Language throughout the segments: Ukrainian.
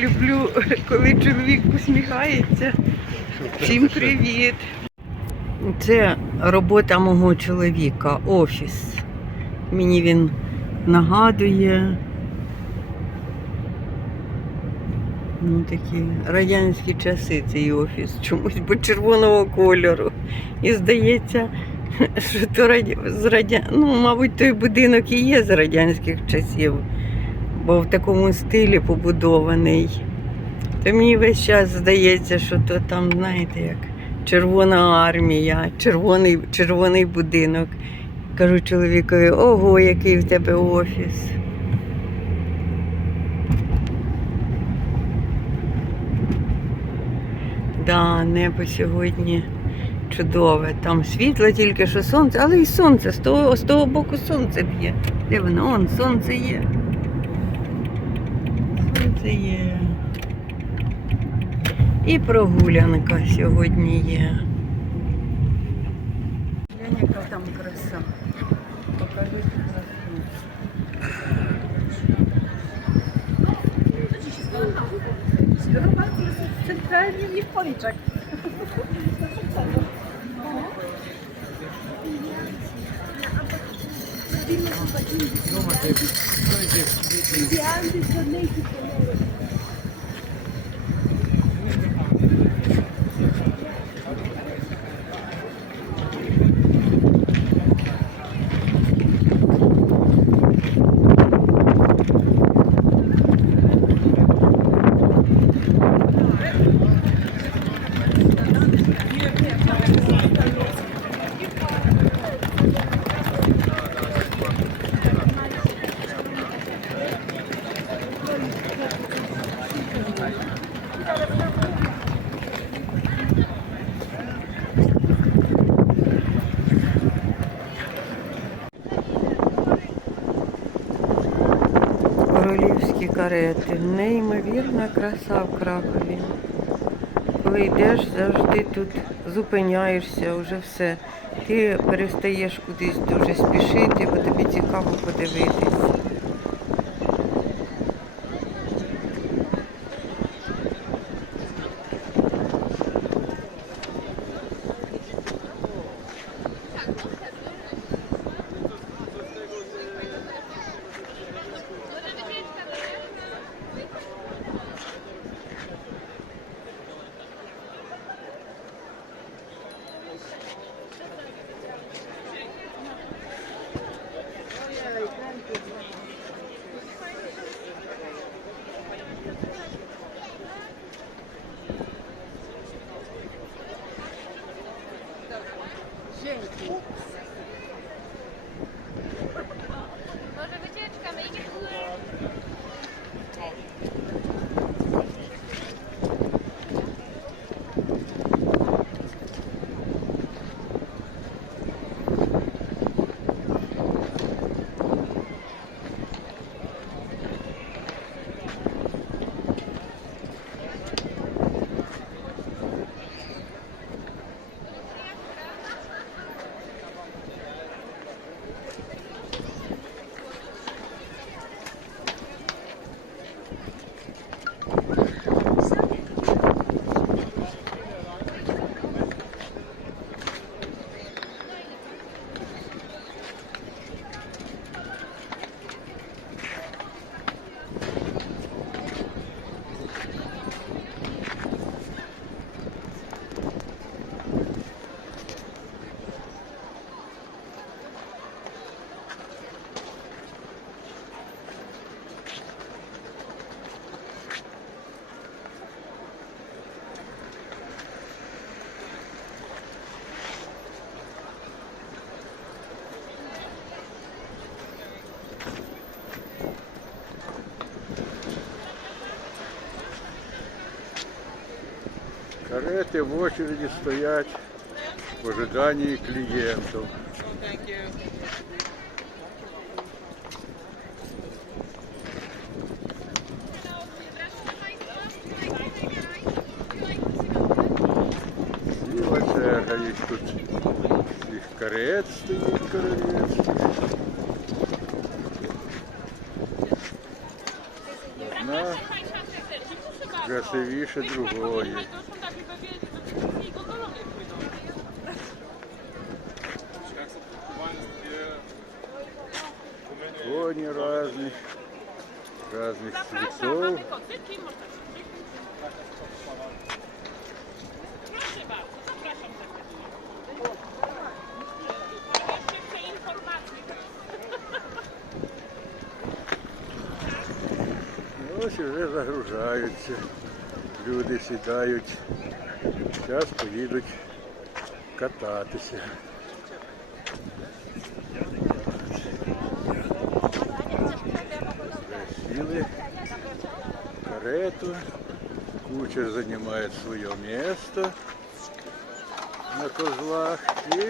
люблю, коли чоловік посміхається. Всім привіт. Це робота мого чоловіка, офіс. Мені він нагадує. Ну, такі радянські часи цей офіс, чомусь бо червоного кольору. І здається, що то з радя... ну, мабуть, той будинок і є з радянських часів, бо в такому стилі побудований. То мені весь час здається, що то там, знаєте, як Червона армія, червоний, червоний будинок. Кажу чоловікові, ого, який в тебе офіс. Да, небо сьогодні чудове. Там світло тільки що сонце, але і сонце, з того, з того боку сонце б'є. Де воно? Он сонце є. Сонце є. І прогулянка сьогодні є. Глянь, яка там краса. Покажи красу. Centralnie nie Thank you. Королівські карети. Неймовірна краса в Кракові. Коли йдеш, завжди тут зупиняєшся, вже все. Ти перестаєш кудись дуже спішити, бо тобі цікаво подивитись. Карети в очереді стоять в ожиданні клієнтів. Ціла черга їх тут. Їх карет стоїть королівських. Одна красивіше другої. Коні різних, Proszę bardzo, zapraszam serdecznie. Jeszcze informacje. Ось і вже загружаються. Люди сідають. Зараз поїдуть кататися. В карету. Кучер займає своє місце на козлах і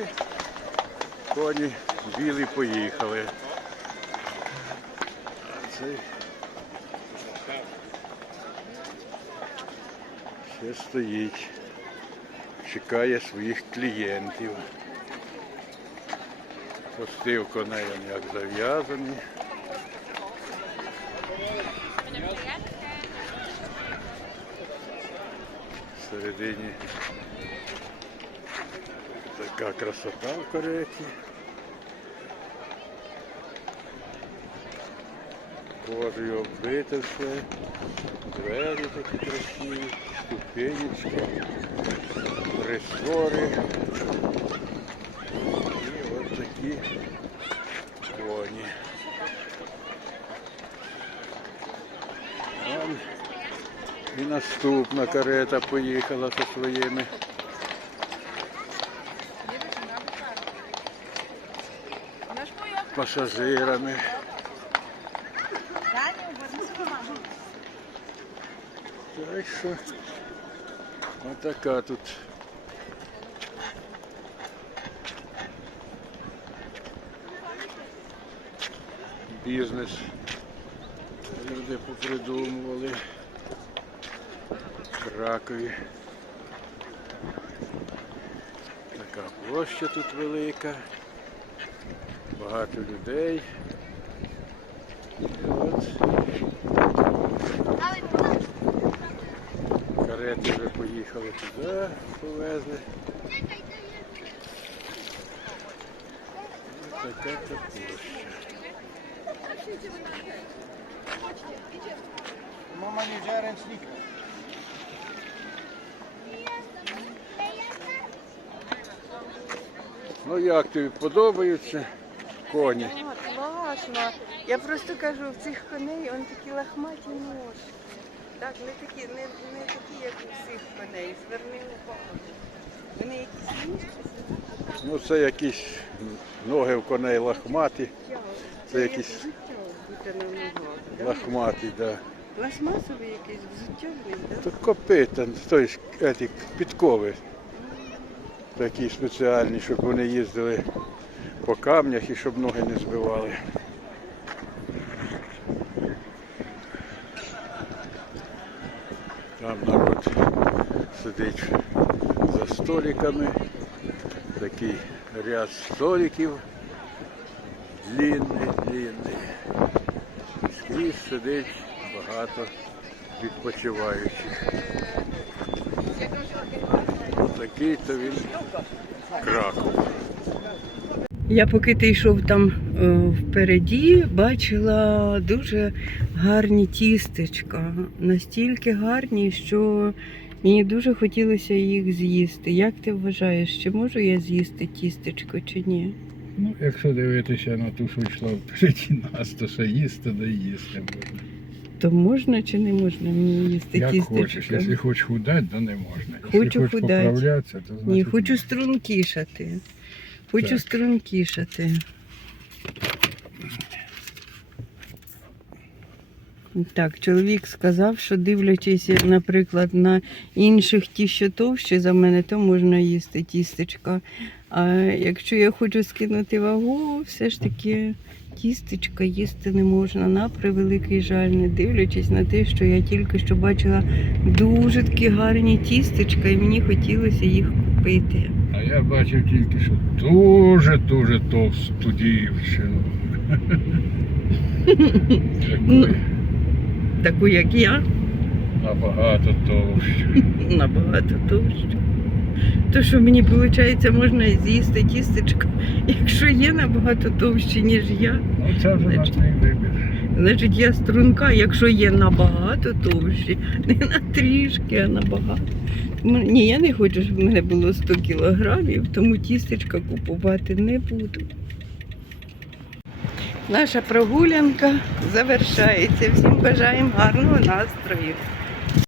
коні білі поїхали. Цей ще стоїть, чекає своїх клієнтів. Пустив коней як зав'язаний. Всередині така красота в кареті. Кожею оббите все. Двері такі красиві, ступенечки, присвори. І ось такі коні. Вон і наступна карета поїхала зі своїми. Пасажирами. Так що отака тут. Бізнес. Люди попридумували. Кракові. Така площа тут велика. Багато людей. І от Карети вже поїхали туди, повезли. Така то площа. Mama nie wzięła ręcznika. Ну як тобі подобаються коні? Класно. Я просто кажу, в цих коней он такі лахматі ножки. Так, не такі, не, не такі, як у всіх коней. Зверни увагу. Вони якісь інші. Ну це якісь ноги в коней лахматі. Це як якісь на ногах. да? лахматі, да. Пластмасові якісь взуття так? Тут копита, тобто підкови. Такі спеціальні, щоб вони їздили по камнях і щоб ноги не збивали. Там народ сидить за столиками. Такий ряд столиків. Длинний, длинний. Скрізь сидить багато відпочиваючих. Такий то він Краков. Я поки ти йшов там е, впереді, бачила дуже гарні тістечка. Настільки гарні, що мені дуже хотілося їх з'їсти. Як ти вважаєш, чи можу я з'їсти тістечко чи ні? Ну, якщо дивитися на ту, що йшла впереді нас, то ще їсти, да й їсти буде. То можна чи не можна мені їсти Як тістечко? хочеш, якщо хочеш худати, то не можна. Хочу хочеш поправлятися, то значить Ні, хочу стрункішати. Хочу Так. стрункішати. Так, чоловік сказав, що дивлячись, наприклад, на інших ті, що товщі за мене, то можна їсти тістечка. А якщо я хочу скинути вагу, все ж таки тістечка їсти не можна. На превеликий жаль, не дивлячись на те, що я тільки що бачила дуже такі гарні тістечка, і мені хотілося їх купити. А я бачив тільки, що дуже-дуже товсту дівчину. Ну, Таку, як я. Набагато товщу. Набагато товще. То, що мені виходить, можна і з'їсти тістечко, якщо є набагато товще, ніж я. Ну це вже на Значить- твій вибір. Значить, я струнка, якщо є набагато товщі, не на трішки, а набагато. Ні, я не хочу, щоб в мене було 100 кілограмів, тому тістечка купувати не буду. Наша прогулянка завершається. Всім бажаємо гарного настрою.